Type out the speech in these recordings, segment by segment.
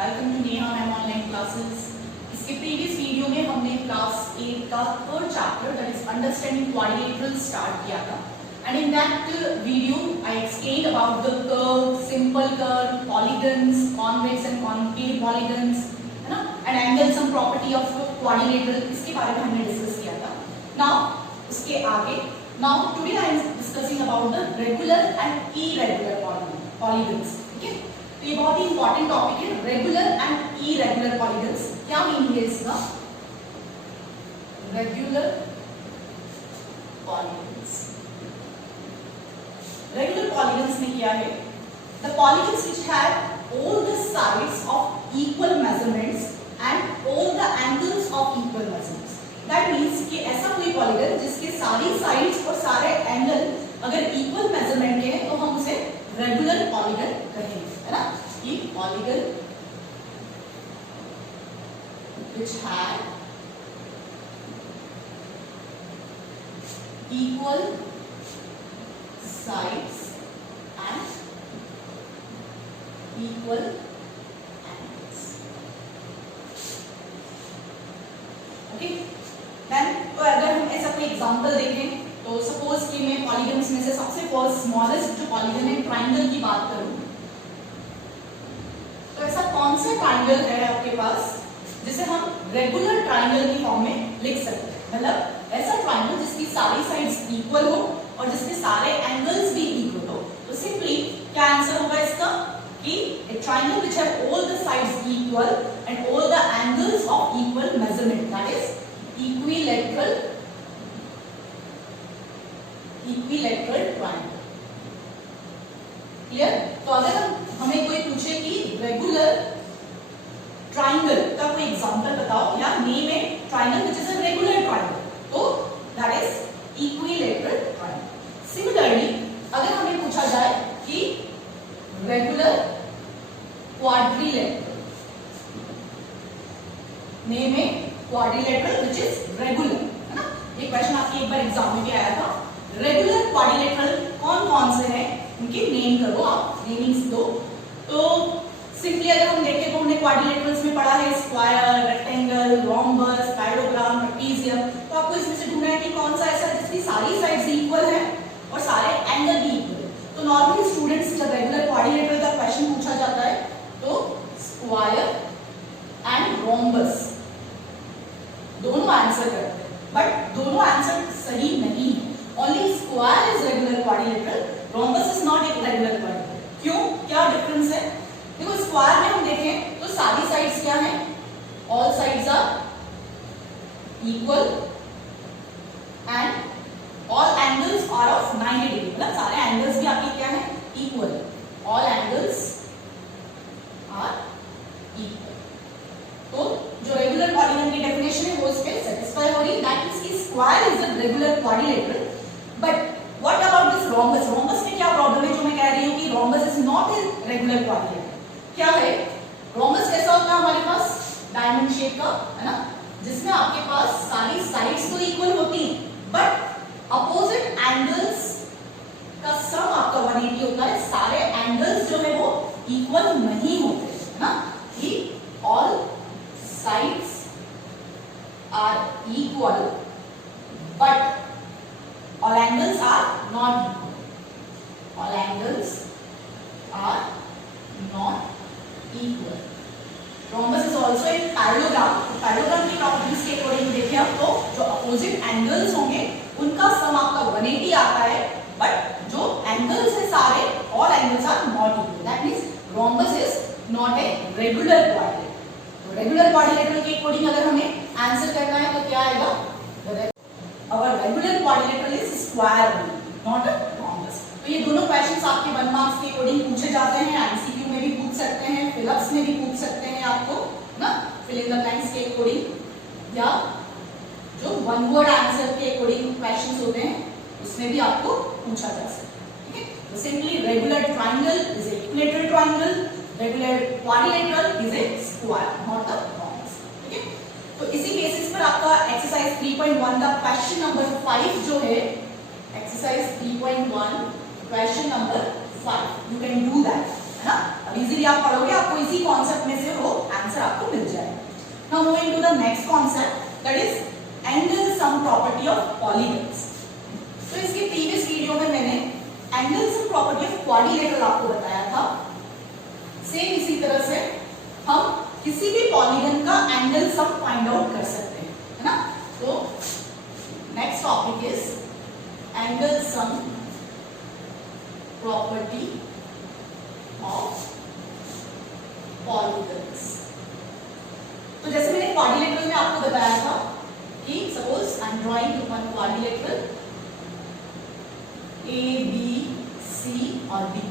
Welcome to Neha ma'am online classes. इसके previous video में हमने क्लास 8 का third chapter that is understanding quadrilateral start किया था and in that video I explained about the curve, simple curve, polygons, convex and concave polygons, है ना, and angle sum property of quadrilateral, इसके बारे में हमने डिस्कस किया था। नाउ उसके आगे now today I am discussing about the regular and irregular polygons. ठीक है, तो ये बहुत ही इंपॉर्टेंट टॉपिक है, रेगुलर एंड इरेगुलर पॉलीगन्स। क्या मीनिंग है इसका? रेगुलर पॉलीगन्स, रेगुलर पॉलीगन्स में क्या है? The polygons which have all the sides of equal measurements and all the angles of equal measurements. That means कि ऐसा कोई पॉलीगन जिसके सारी साइड्स और सारे एंगल अगर इक्वल मेजरमेंट के हैं तो हम उसे रेगुलर पॉलीगन कहेंगे, है ना। ये polygon which have equal sides and equal angles. Okay, then तो अगर हम ऐसा कोई एग्जांपल देखें तो सपोज कि मैं पॉलीगन्स में से सबसे फर्स्ट स्मॉलेस्ट जो पॉलीगन है ट्राइंगल की बात करूं, तो ऐसा कौन सा ट्राइंगल है आपके पास जिसे हम रेगुलर ट्राइंगल की फॉर्म में लिख सकते हैं? मतलब ऐसा ट्राइंगल जिसकी सारी साइड्स इक्वल हो और जिसके सारे एंगल्स भी इक्वल हो। तो सिंपली क्या आंसर होगा इसका कि a triangle which have all the sides equal and all the angles of equal measurement, that is equilateral triangle। Clear? तो अगर हमें कोई पूछे कि रेगुलर ट्राइंगल का कोई एग्जांपल बताओ या नेम है triangle which is a regular triangle, तो that is equilateral triangle. Similarly अगर हमें पूछा जाए कि रेगुलर क्वाड्रिलेटरल, नेम है क्वाड्रिलेटरल व्हिच इज रेगुलर, है ना। ये क्वेश्चन आपके एक बार एग्जाम में भी आया था। रेगुलर क्वाड्रिलेटरल कौन कौन से हैं उनके नेम करो, आप नेमिंग्स दो। तो सिंपली अगर हम देखें तो हमने क्वाड्रिलेटरल्स में पढ़ा है स्क्वायर, रेक्टेंगल, रोम्बस, पैराग्राम, ट्रेपीजियम। तो आपको इसमें से ढूंढना है कि कौन सा ऐसा है जिसकी सारी साइड्स इक्वल है और सारे एंगल भी इक्वल है। तो नॉर्मली स्टूडेंट्स जब रेगुलर क्वाड्रिलेटरल का क्वेश्चन पूछा जाता है तो स्क्वायर एंड रोम्बस दोनों आंसर करते हैं, बट दोनों आंसर सही नहीं है। Only square is regular quadrilateral, rhombus is not a regular quadrilateral. क्यों? क्या डिफरेंस है? देखो स्क्वायर में हम देखें तो सारी साइड्स क्या हैं? All sides are equal and all angles are of 90 degree, मतलब सारे एंगल्स भी आपके क्या हैं? Equal. All angles are equal. तो जो रेगुलर पॉलीगन की डेफिनेशन है वो इसके सेटिस्फाई हो रही, दैट मींस कि square is a regular quadrilateral. But what about this rhombus? Rhombus में क्या प्रॉब्लम है जो मैं कह रही हूं कि rhombus is not a regular quadrilateral. क्या है रोम्बस? कैसा होता है हमारे पास? डायमंड शेप का, है ना, जिसमें आपके पास सारी साइड्स तो इक्वल होती हैं बट अपोजिट एंगल्स का सम आपका 180 होता है। सारे एंगल्स जो है वो इक्वल नहीं होते, है ना, कि all sides are equal but all angles are not equal. All angles are not equal. Rhombus is also a parallelogram. Parallelogram की प्रॉपर्टीज के अकॉर्डिंग देखें आप तो जो अपोजिट एंगल्स होंगे उनका सम आपका 180 आता है, बट जो एंगल्स है सारे all angles are not equal. That means rhombus is not a regular quadrilateral. तो रेगुलर क्वाड्रिलेटरल के अकॉर्डिंग अगर हमें आंसर करना है तो क्या आएगा? Our regular quadrilateral is square not a rhombus. तो ये दोनों क्वेश्चंस आपके 1 मार्क्स के अकॉर्डिंग पूछे जाते हैं, एमसीक्यू में भी पूछ सकते हैं, फिलअप्स में भी पूछ सकते हैं आपको, ना, फिल इन द ब्लैंक्स के अकॉर्डिंग, या जो वन वर्ड आंसर के अकॉर्डिंग क्वेश्चंस होते हैं उसमें भी आपको पूछा जा सकता है। ठीक है, तो simply regular triangle is a equilateral triangle, regular quadrilateral is a square not a rhombus. ठीक है, तो इसी बेसिस पर आपका एक्सरसाइज 3.1 का क्वेश्चन नंबर 5 जो है, exercise 3.1 question number 5, you can do that, है ना। अब इजीली आप पढ़ोगे, आपको इसी कॉन्सेप्ट में से वो आंसर आपको मिल जाएगा. Now moving to the next concept, that is angle sum property of polygons. तो इसके प्रीवियस वीडियो में मैंने angle sum property of quadrilateral आपको बताया था. सेम इसी तरह से हम किसी भी पॉलीगन का एंगल सम फाइंड आउट कर सकते हैं, है ना. तो next topic is angle sum property of polygons. तो जैसे मैंने क्वाड्रिलेटरल में आपको बताया था कि suppose I am drawing one quadrilateral A B C और बी.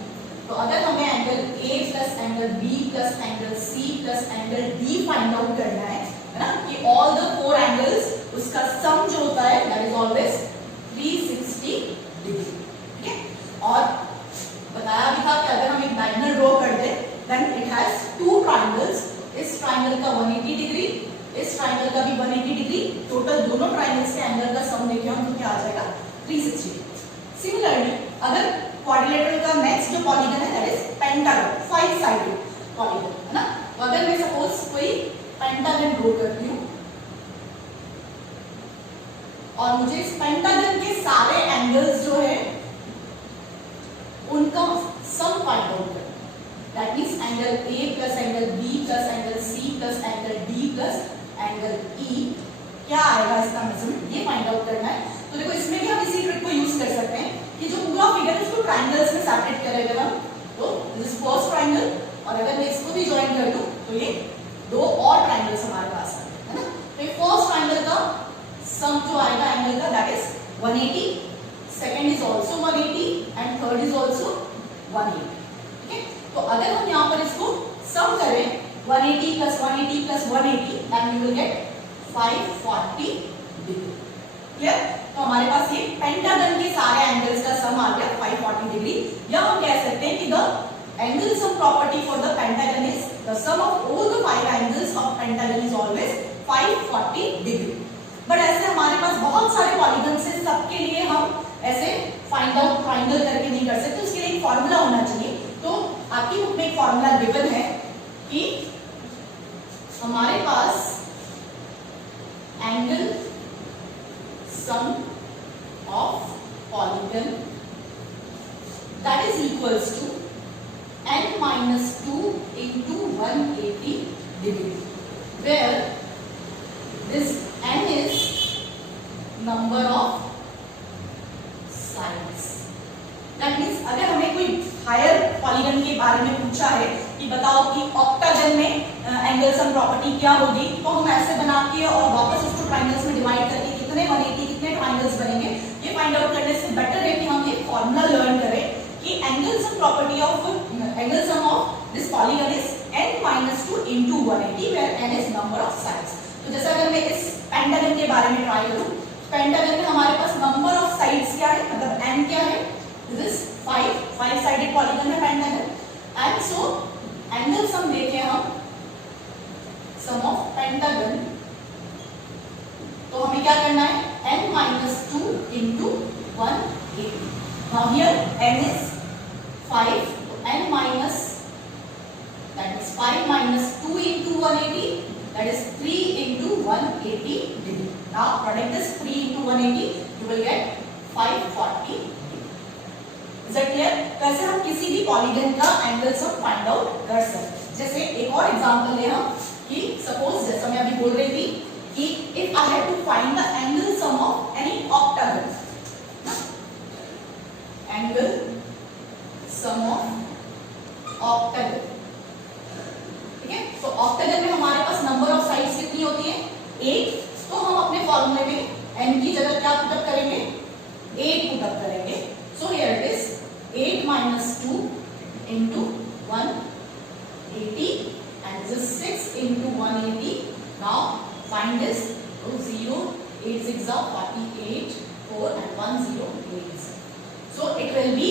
तो अगर हमें angle A plus angle B plus angle C plus angle D find out करना है ना, कि ऑल द फोर एंगल्स उसका सम जो होता है दैट इज ऑलवेज 360 डिग्री. ठीक है. और बताया भी था कि अगर हम एक डायगोनल ड्रॉ कर दे then it has two triangles. इस ट्रायंगल का 180 डिग्री, इस ट्रायंगल का भी 180 डिग्री. टोटल दोनों ट्रायंगल्स के एंगल का सम देखें हम तो क्या आ जाएगा 360. सिमिलरली अगर क्वाड्रिलेटरल का नेक्स्ट जो पॉलीगन है that is pentagon, 5 sided polygon, है ना. तो अगर मैं सपोज कोई पेंटागन ड्रॉ करती हूं और मुझे इस पेंटागन के सारे एंगल्स जो है उनका सम फाइंड आउट करना है. That means angle A plus angle B plus angle C plus angle D plus angle E क्या आएगा इसका मेजरमेंट, ये फाइंड आउट करना है. तो देखो इसमें भी हम इसी ट्रिक को यूज कर सकते हैं कि जो पूरा फिगर है उसको ट्रायंगल्स में सेपरेट करेंगे हम. तो दिस इज फर्स्ट ट्रायंगल और अगर मैं इसको भी ज्वाइन कर दूं तो ये दो और ट्रायंगल्स हमारे पास आ गए, है ना. तो ये फर्स्ट ट्रायंगल का सम जो आएगा एंगल का that is 180, second is also 180 and third is also 180. ठीक है. तो अगर हम यहां पर इसको सम करें 180 plus 180 plus 180 then we will get 540 degree. Clear. तो हमारे पास ये पेंटागन के सारे एंगल्स का सम आ गया 540 डिग्री. या हम कह सकते हैं कि the angle sum property for the pentagon is the sum of all the 5 angles of pentagon is always 540 degree. But ऐसे हमारे पास बहुत सारे पॉलीगन्स हैं, सबके लिए हम ऐसे फाइंड आउट ट्रायंगल करके नहीं कर सकते. उसके लिए एक फॉर्मूला होना चाहिए. तो आपकी बुक में एक फॉर्मूला गिवन है कि हमारे पास angle sum of polygon that is equals to n minus 2 into 180 degree, where this n is number of sides. That means अगर हमें कोई हायर पॉलीगन के बारे में पूछा है कि बताओ कि ऑक्टागन में एंगल सम प्रॉपर्टी क्या होगी, तो हम ऐसे बना के और वापस उसको ट्रायंगल्स में डिवाइड करके कितने 180 कितने ट्रायंगल्स बनेंगे ये फाइंड आउट करने से बेटर है कि हम ये फॉर्मूला लर्न करें कि angle sum property of angle sum of this polygon is n minus 2 into 180 where n is number of sides. तो जैसे अगर मैं इस पेंटागन के बारे में ट्राई करूं, पेंटागन में हमारे पास नंबर ऑफ साइड्स क्या है, मतलब n क्या है, दिस इज 5 साइडेड पॉलीगन है pentagon. And so angle sum देखें हम सम ऑफ पेंटागन, तो हमें क्या करना है n minus 2 into 180. Now here n is 5, so n minus that is 5 minus 2 into 180 that is 3 into 180 degree. Now product this 3 into 180 you will get 540 degree. Is that clear? कैसे हम किसी भी polygon का एंगल सम फाइंड आउट कर सकते हैं. जैसे एक और एग्जांपल ले हम कि सपोज जैसा मैं अभी बोल रही थी कि if I have to find the angle sum of any octagon, angle sum of octagon. ठीक है. तो ऑक्टागन में हमारे पास नंबर ऑफ साइड्स कितनी होती है 8. तो हम अपने फॉर्मूले में n की जगह क्या पुटअप करेंगे 8 पुटअप करेंगे. सो here it is 8 minus 2 into 180 and this is 6 into 180. Now find this. So 0 8 6 are 48 4 and 1 0 8. So it will be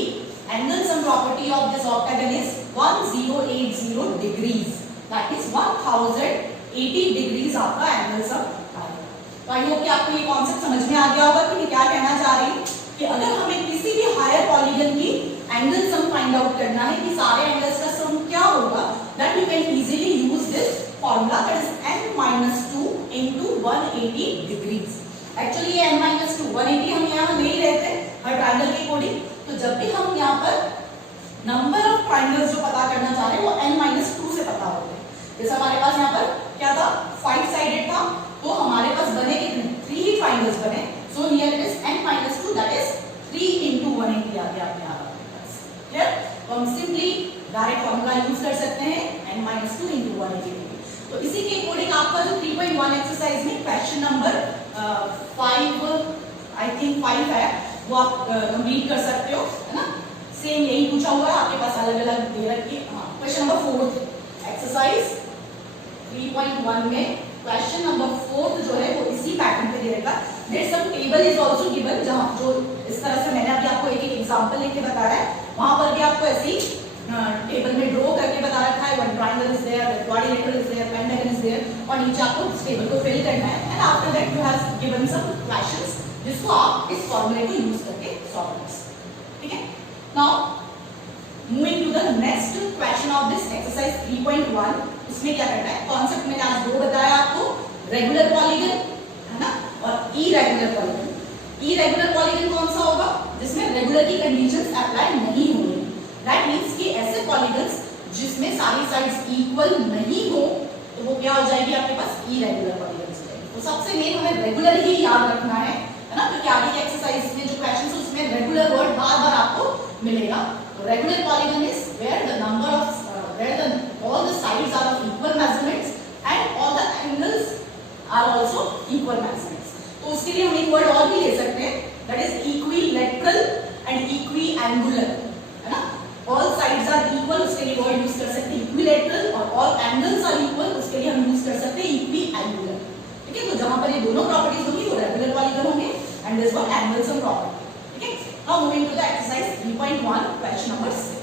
angle sum property of this octagon is 1080 degrees. That is 1080 degrees आपका angle sum आएगा. तो I hope कि आपको ये concept समझ में आ गया होगा कि मैं क्या कहना चाह रही हूँ कि अगर हमें किसी भी हायर पॉलीगन की angle sum sum find out करना है कि सारे एंगल्स का सम क्या होगा, that you can easily use this formula, that is n-2 into 180 degrees. Actually ये n-2 180 हम यहाँ नहीं रहते हर ट्रायंगल के अकॉर्डिंग, तो जब भी हम यहाँ पर नंबर ऑफ ट्रायंगल्स जो पता करना चाह रहे हैं वो n-2 से पता होते हैं। जैसे हमारे पास यहाँ पर क्या था, 5 साइडेड था, तो हमारे पास बने कितने, 3 ही ट्रायंगल्स बने, सो here it is n-2 that is 3 into 180 आ गया अपने आप आपके पास। क्लियर? तो हम सिंपली डायरेक्ट फॉर्मूला यूज कर सकते हैं n-2 into 180। तो इसी के अकॉर्डिंग आपका जो 3.1 एक्सरसाइज में क्वेश्चन नंबर 5 आई थिंक 5 है, वो आप कंप्लीट कर सकते हो, है ना। सेम यही पूछा हुआ है आपके पास, अलग अलग दे रखी। क्वेश्चन नंबर 4 एक्सरसाइज 3.1 में क्वेश्चन नंबर 4 जो है वो इसी पैटर्न पे दे रखा है। There some table is also given, जहां जो इस तरह से मैंने अभी आपको एक एक एग्जांपल लेके बताया है, वहां पर भी आपको ऐसी टेबल में ड्रॉ करके बता रखा है, one triangle is there, the quadrilateral is there, pentagon is there, और नीचे आपको इस टेबल को फिल करना है, and after that you have given some questions जिसको आप इस फॉर्मूले को यूज करके सॉल्व कर सकते हैं। ठीक है, now moving to the next question of this exercise 3.1। इसमें क्या करना है, कॉन्सेप्ट मैंने आज दो बताया आपको, रेगुलर पॉलीगन, है ना, और इरेगुलर पॉलीगन। इरेगुलर पॉलीगन कौन सा होगा, जिसमें रेगुलर की कंडीशंस अप्लाई नहीं होंगी। दैट मींस कि ऐसे पॉलीगन्स जिसमें सारी साइड्स इक्वल नहीं हो, तो वो क्या हो जाएगी आपके पास, इरेगुलर पॉलीगन्स। तो सबसे मेन हमें रेगुलर ही याद रखना है ना, क्योंकि आगे के एक्सरसाइज में जो क्वेश्चंस है उसमें रेगुलर वर्ड बार-बार आपको मिलेगा। तो regular polygon is where the number of all the sides are of equal measurements and all the angles are also equal measurements। तो उसके लिए हम एक वर्ड और भी ले सकते हैं, that is equilateral and equiangular, है ना। all sides are equal, उसके लिए वर्ड यूज कर सकते हैं equilateral, और all angles are equal, उसके लिए हम यूज कर सकते हैं equiangular। ठीक है, तो जहां पर ये दोनों प्रॉपर्टीज होंगी वो रेगुलर पॉलीगन होंगे, and this one angle sum property. ठीक है, now moving to the exercise 3.1 question number 6।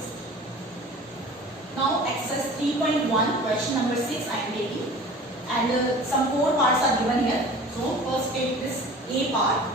Now exercise 3.1 question number 6 I am taking, and some 4 parts are given here. So first take this A part.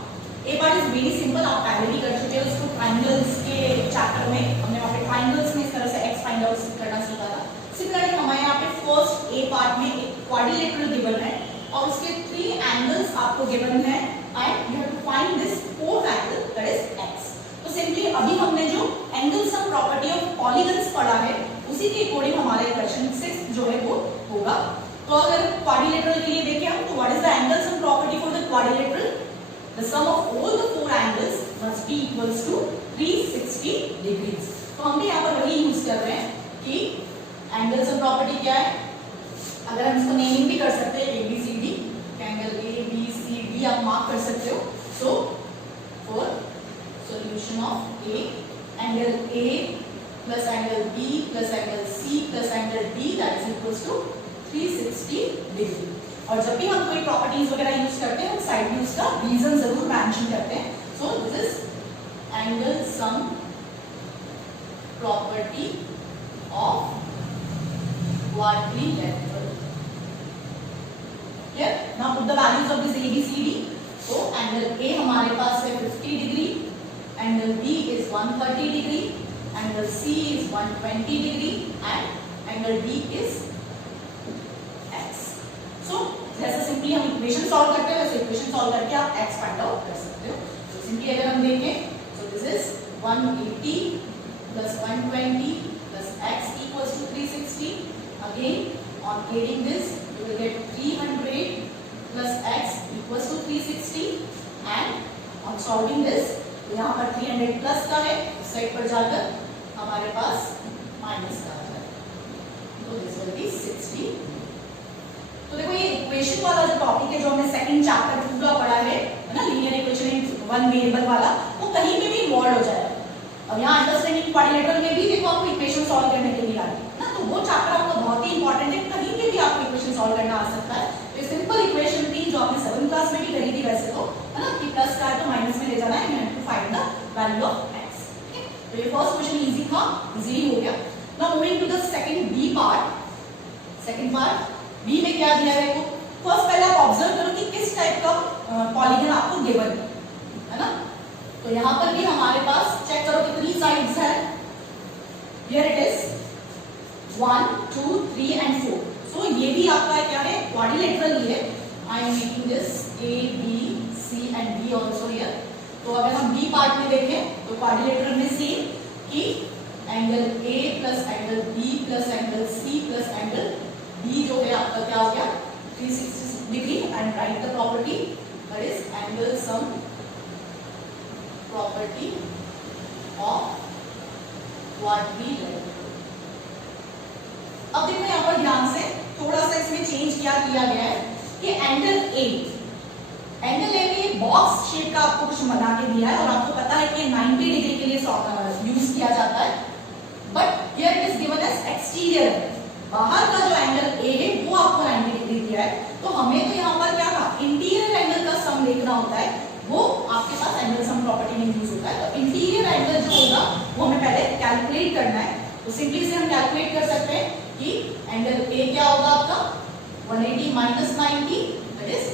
A part is very simple, आप पहले भी कर चुके हैं उसको triangles के chapter में, हमने वहाँ पे ट्रायंगल्स में इस तरह से x फाइंड आउट करना सीखा था। सिमिलरली हमारे यहाँ पे फर्स्ट A पार्ट में एक क्वाड्रिलेटरल गिवन है और उसके 3 एंगल्स आपको गिवन है, and you have to find this fourth angle, that is x। तो सिंपली अभी हमने जो angle sum property of polygons पढ़ा है उसी के अकॉर्डिंग हमारे क्वेश्चन 6 जो है वो होगा। तो अगर क्वाड्रिलेटरल के लिए देखें हम, तो what is the angle sum property for the quadrilateral, the sum of all the 4 angles must be equals to 360 degrees. तो हम भी यहाँ पर वही यूज कर रहे हैं कि एंगल सम प्रॉपर्टी क्या है, अगर हम इसको नेमिंग भी कर सकते हैं ABCD, एंगल ABCD आप मार्क कर सकते हो। So for solution of A, angle A plus angle B plus angle C plus angle D that is equals to 360 degree। और जब भी हम कोई प्रॉपर्टीज वगैरह यूज करते हैं हम साइड में उसका रीजन जरूर मेंशन करते हैं। So this is angle sum property of quadrilateral। Clear? Now put the values of this ABCD। तो एंगल A हमारे पास है 50 degree, angle B is 130 degree, angle C is 120 degree, and angle D is x। So जैसे simply हम equation solve करते हैं वैसे equation solve करके आप x फाइंड आउट कर सकते हो। तो सिंपली अगर हम देखें, so this is 180 plus 120 plus x equals to 360। Again on adding this you will get 300 plus x equals to 360, and on solving this तो यहाँ पर 300 प्लस का है, इस साइड पर जाकर हमारे पास माइनस का आ जाएगा, तो दिस विल बी 60। तो देखो ये इक्वेशन वाला जो टॉपिक है जो हमने सेकंड चैप्टर पूरा पढ़ा है ना, linear equation in one variable वाला, वो कहीं पे भी इन्वॉल्व हो जाएगा। अब यहाँ अंडरस्टैंडिंग क्वाड्रिलेटरल में भी देखो आपको इक्वेशन सॉल्व करने के लिए आ रही है ना, तो वो चैप्टर आपका बहुत ही इंपॉर्टेंट है, कहीं पे भी आपको इक्वेशन सॉल्व करना आ सकता है। तो सिंपल इक्वेशन थी जो आपने 7th क्लास में भी करी थी वैसे तो, है ना, कि प्लस का है तो माइनस में ले जाना है, you have to find the value of x। तो ये फर्स्ट क्वेश्चन इजी था, इजी हो गया। Now moving to the second B part. Second part B में क्या दिया है, देखो फर्स्ट पहले आप ऑब्जर्व करो कि किस टाइप का पॉलीगन आपको गिवन है ना। तो यहाँ पर भी हमारे पास चेक करो कितनी साइड्स है, here it is 1 2 3 and 4. So ये भी आपका क्या है, क्वाड्रिलेटरल ही है. I am making this A B C and D also here. तो अगर हम बी पार्ट में देखें तो क्वाड्रिलेटरल में सेम कि angle A plus angle B plus angle C plus angle D जो है आपका क्या हो गया 360 degree. And right the property that is angle sum property of quadrilateral. अब देखो यहाँ पर ध्यान से थोड़ा सा इसमें चेंज क्या किया गया है कि एंगल ए में बॉक्स शेप का आपको कुछ बना के दिया है और आपको पता है कि 90 डिग्री के लिए यूज किया जाता है. But here it is given as exterior. बाहर का जो एंगल ए है वो आपको 90 डिग्री दिया है. तो हमें तो यहाँ पर क्या था, इंटीरियर एंगल का सम देखना होता है. वो आपके पास एंगल सम प्रॉपर्टी में यूज होता है. तो इंटीरियर एंगल जो होगा वो हमें पहले कैलकुलेट करना है. तो सिंपली से हम कैलकुलेट कर सकते हैं कि एंगल ए क्या होगा आपका 180 माइनस 90 दैट इज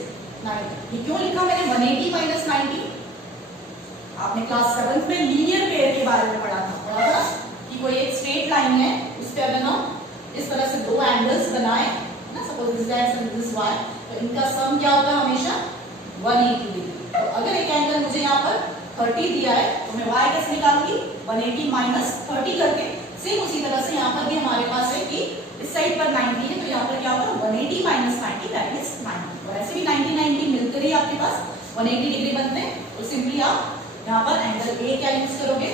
90. ये क्यों लिखा मैंने 180 माइनस 90? आपने क्लास 7th में लीनियर पेयर के बारे में पढ़ा था कि कोई एक स्ट्रेट लाइन है, उस पे अगर हम इस तरह से दो एंगल्स बनाए ना, suppose this x and this y, तो इनका सम क्या होता है हमेशा 180 डिग्री. तो अगर एक एंगल मुझे यहाँ पर 30 दिया है तो मैं y कैसे निकालूंगी 180 माइनस 30 करके. सेम उसी तरह से यहाँ पर भी हमारे पास है कि इस साइड पर 90 है तो यहाँ पर क्या होगा 180 माइनस 90 दैट इज 90. और ऐसे भी 90 90 मिलकर ही आपके पास 180 डिग्री बनते हैं. तो सिंपली आप यहाँ पर एंगल ए क्या यूज करोगे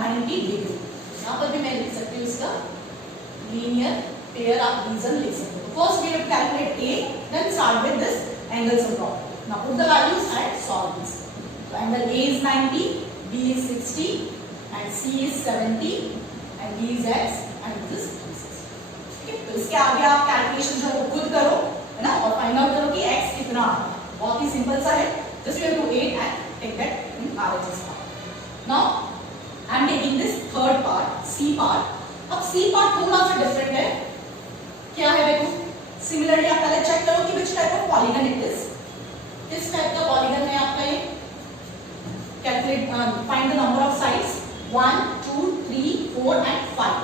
90 डिग्री. यहाँ पर भी मैं लिख सकती हूँ इसका लीनियर पेयर आप रीजन लिख सकते हो. First we have to calculate A, then start with this angle sum property. Now put the values and solve this. So angle A is 90, B is 60 and C is 70 and D is X and this is 360. ठीक है, तो इसके आगे आप calculation जो है खुद करो है ना और फाइंड आउट करो कि X कितना आता है. बहुत ही सिंपल सा है. Just you have to wait and take that in RHS part. Now I am taking this third part, C part. अब C part थोड़ा सा डिफरेंट है. क्या है देखो, सिमिलरली आप पहले चेक करो कि which type of polygon it is. किस टाइप का पॉलीगन है आपका ये. Calculate, find the number of sides 1, 2, 3, 4 and 5.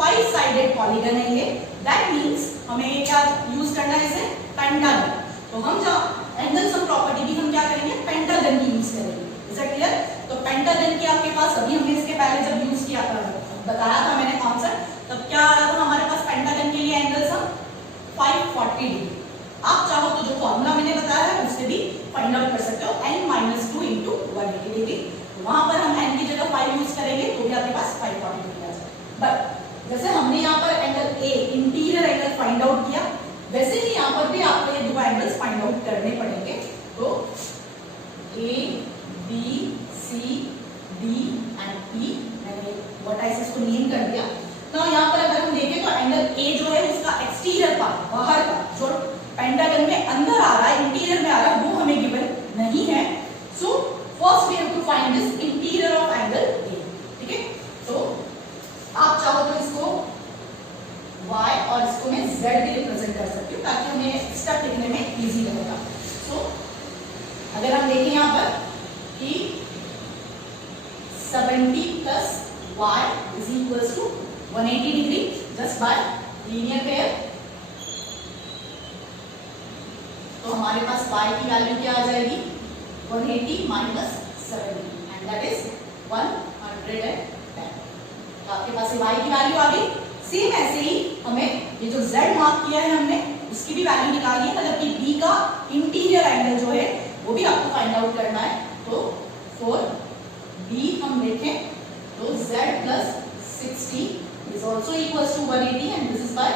5-sided polygon है ये. That means हमें क्या यूज करना है इसे पेंटागन. तो हम जो एंगल सम प्रॉपर्टी भी हम क्या करेंगे पेंटागन की यूज करेंगे. Is it clear? तो पेंटागन की आपके पास अभी हमने इसके पहले जब यूज किया बताया था मैंने कॉन्सेप्ट, तब क्या आ रहा था हमारे पास पेंटागन के लिए एंगल सम 540 डिग्री. आप चाहो तो जो फॉर्मूला मैंने बताया है उससे भी फाइंड आउट कर सकते हो n - 2 * 180 डिग्री. वहां पर हम n की जगह 5 यूज करेंगे तो भी आपके पास 540 डिग्री आ जाएगा. बट जैसे हमने यहाँ पर angle A interior angle find out किया, वैसे ही यहाँ पर भी आपको ये दो एंगल्स फाइंड आउट करने पड़ेंगे. तो A B C D and E मैंने वर्टाइसेस को नेम कर दिया. तो यहाँ पर अगर हम देखें तो एंगल ए जो है उसका एक्सटीरियर पार्ट बाहर का जो पेंटागन में अंदर आ रहा है इंटीरियर में आ रहा है वो हमें गिवन नहीं है. So first we have to find this interior of angle A. ठीक है, तो आप चाहो तो इसको y और इसको मैं z भी रिप्रेजेंट कर सकती हूँ ताकि हमें स्टेप लिखने में इजी रहेगा. सो अगर हम देखें यहाँ पर कि 70 plus y is equals to 180 degree just by linear pair. तो हमारे पास y की वैल्यू क्या आ जाएगी 180 माइनस 70 एंड दैट इज 110. तो आपके पास y की वैल्यू आ गई. सेम ऐसे ही हमें ये जो z मार्क किया है हमने उसकी भी वैल्यू निकाली है, मतलब कि b का इंटीरियर एंगल जो है वो भी आपको फाइंड आउट करना है. तो फॉर b हम देखें तो z plus 60 is also equals to 180 and this is by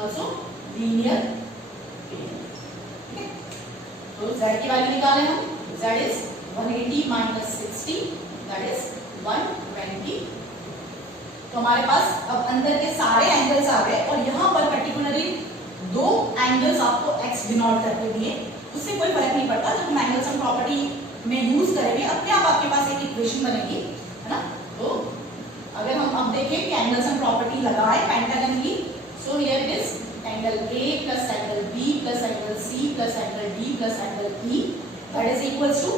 also linear. तो z की वैल्यू निकालें हम. z is 180 minus 60 that is 120. तो हमारे पास अब अंदर के सारे एंगल्स आ गए और यहाँ पर पर्टिकुलरली दो एंगल्स आपको x डिनोट करके दिए. उससे कोई फर्क नहीं पड़ता, जब हम एंगल सम प्रॉपर्टी में यूज करेंगे अपने आप आपके पास एक इक्वेशन बनेगी है ना. तो अगर हम अब देखें कि एंगल सम प्रॉपर्टी लगाए पेंटागन की, so here it is angle A plus angle B plus angle C plus angle D plus angle E that is equals to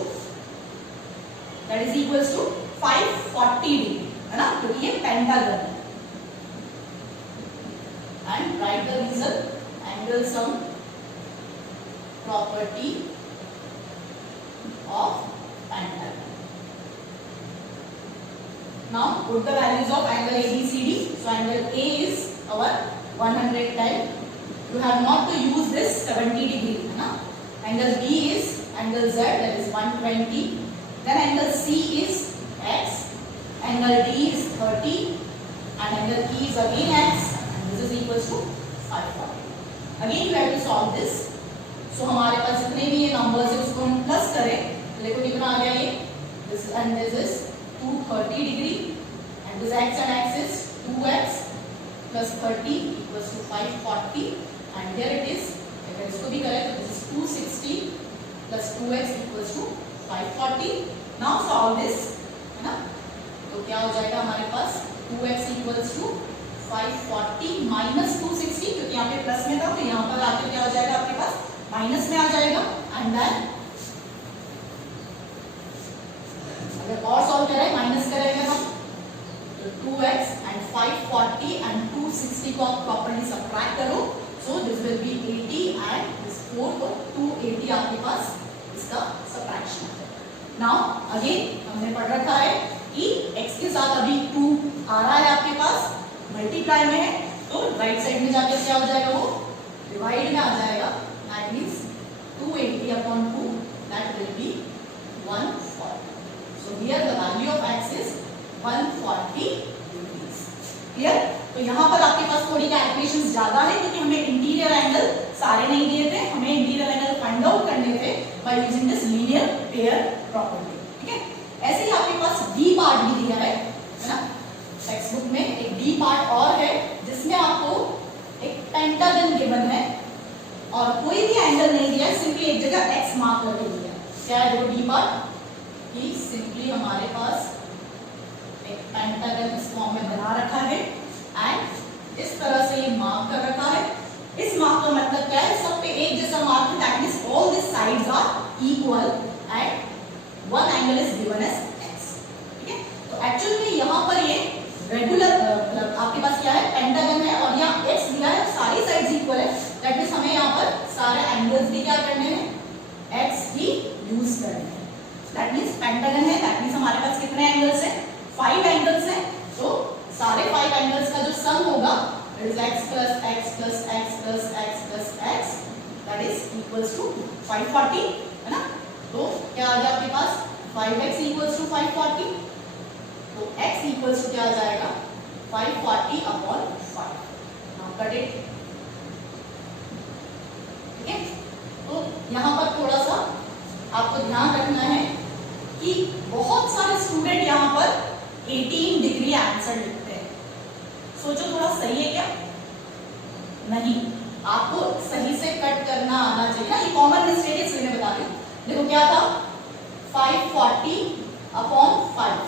540 degree है ना, क्योंकि ये पेंटागन है. and write the reason. Angle sum property of pentagon. Now put the values of angle ABCD. So angle A is our 110. You have not to use this 70 degree, na? Angle B is angle Z, that is 120. Then angle C is X. Angle D is 30. And angle E is again X. And this is equals to 540. Again you have to solve this. So हमारे पास जितने भी ये numbers है उसको हम plus करें तो देखो कितना आ गया ये. This and this is 230 degree. And this X and X is 2X plus 30 equals to 540. And here it is. अगर इसको भी करें तो this is 260 plus 2X equals to 540. Now solve this, है ना? तो क्या हो जाएगा हमारे पास 2X equals to 540 minus 260, क्योंकि यहाँ पे प्लस में था तो यहाँ पर आके क्या हो जाएगा आपके पास माइनस में आ जाएगा. एंड देन अगर और सॉल्व करें माइनस करेंगे हम तो 2X and 540 and 260 को आप प्रॉपर्ली सब्ट्रैक्ट करो. So this will be 80 and this 4 तो 280 आपके पास इसका सब्ट्रैक्शन है. नाउ अगेन हमने पढ़ रखा है कि x के साथ अभी 2 आ रहा है आपके पास, मल्टीप्लाई में है तो राइट साइड में जाकर क्या हो जाएगा वो डिवाइड में आ जाएगा. That means 280 upon 2 that will be 140. So here the value of x is 140 degrees. Clear? तो यहाँ पर आपके पास थोड़ी कैलकुलेशंस ज्यादा है क्योंकि हमें इंटीरियर एंगल सारे नहीं दिए थे, हमें इंटीरियर एंगल फाइंड आउट करने थे by using this linear pair property. ठीक है. ऐसे ही आपके पास डी पार्ट भी दिया है ना टेक्स्ट बुक में. एक डी पार्ट और है जिसमें आपको एक पेंटागन गिवन है और कोई भी एंगल नहीं दिया है, सिंपली एक जगह x मार्क करके दिया है. क्या है वो डी पार्ट कि सिंपली हमारे पास एक पेंटागन इस फॉर्म में बना रखा है एंड इस तरह से ये मार्क कर रखा है. इस मार्क का मतलब क्या है, सब पे एक जैसा मार्क है. That means all this sides are equal and one angle is given as x. ठीक है. तो एक्चुअली में यहाँ पर ये रेगुलर मतलब आपके पास क्या है पेंटागन है और यहाँ x दिया है, सारी साइड्स इक्वल है. दैट मींस हमें यहाँ पर सारे एंगल्स भी क्या करने हैं x ही यूज करने हैं. दैट मींस पेंटागन है, दैट मींस हमारे पास कितने एंगल्स हैं 5 एंगल्स हैं. तो सारे 5 एंगल्स का जो सम होगा it is x plus x plus x plus x plus x that is equals to 540, है ना. तो क्या आ गया आपके पास 5x इक्वल्स टू 540. तो x इक्वल्स टू क्या आ जाएगा 540 अपॉन 5. Now cut it. ठीक है. तो यहाँ पर थोड़ा सा आपको ध्यान रखना है कि बहुत सारे स्टूडेंट यहाँ पर 18 डिग्री आंसर लिखते हैं. सोचो थोड़ा सही है क्या? नहीं, आपको सही से कट करना आना चाहिए ना. ये कॉमन मिस्टेक है इसलिए मैं बता रही हूँ. देखो क्या था 540 अपॉन 5.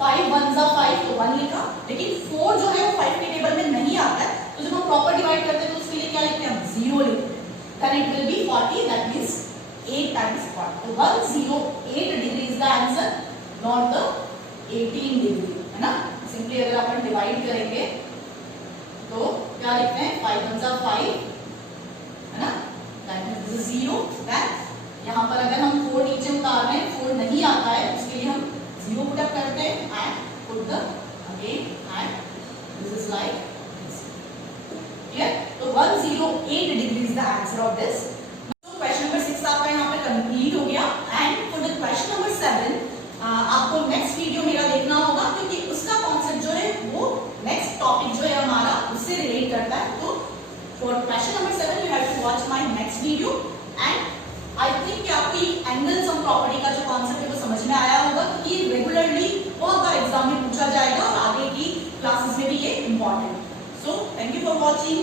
5 1 जा 5 तो 1 लिखा, लेकिन 4 जो है वो 5 के टेबल में नहीं आता है. तो जब हम प्रॉपर डिवाइड करते हैं तो उसके लिए क्या लिखते हैं हम 0 लिखते हैं. Then it will be 40 that means 8 times 40. तो 108 degree is the answer, not the 18 degree, है ना. सिंपली अगर अपन डिवाइड करेंगे तो क्या लिखते हैं 5 1 जा 5, है ना. That means this is 0. Then यहाँ पर अगर हम 4 नीचे उतार रहे हैं 4 नहीं आता है उसके लिए हम 0 पुट अप करते हैं and put the again and this is like clear. तो 108 degree is the answer of this. So question number 6 आपका यहाँ पे कंप्लीट हो गया. And for the question number 7 आपको नेक्स्ट वीडियो मेरा देखना होगा क्योंकि उसका कॉन्सेप्ट जो है वो नेक्स्ट टॉपिक जो है हमारा उससे रिलेट करता है. तो for question number 7 you have to watch my next video. And I think कि आपको एंगल सम प्रॉपर्टी का जो कॉन्सेप्ट है वो समझ में आया होगा क्योंकि रेगुलरली बहुत बार एग्जाम में पूछा जाएगा और आगे की क्लासेस में भी ये important. So thank you for watching.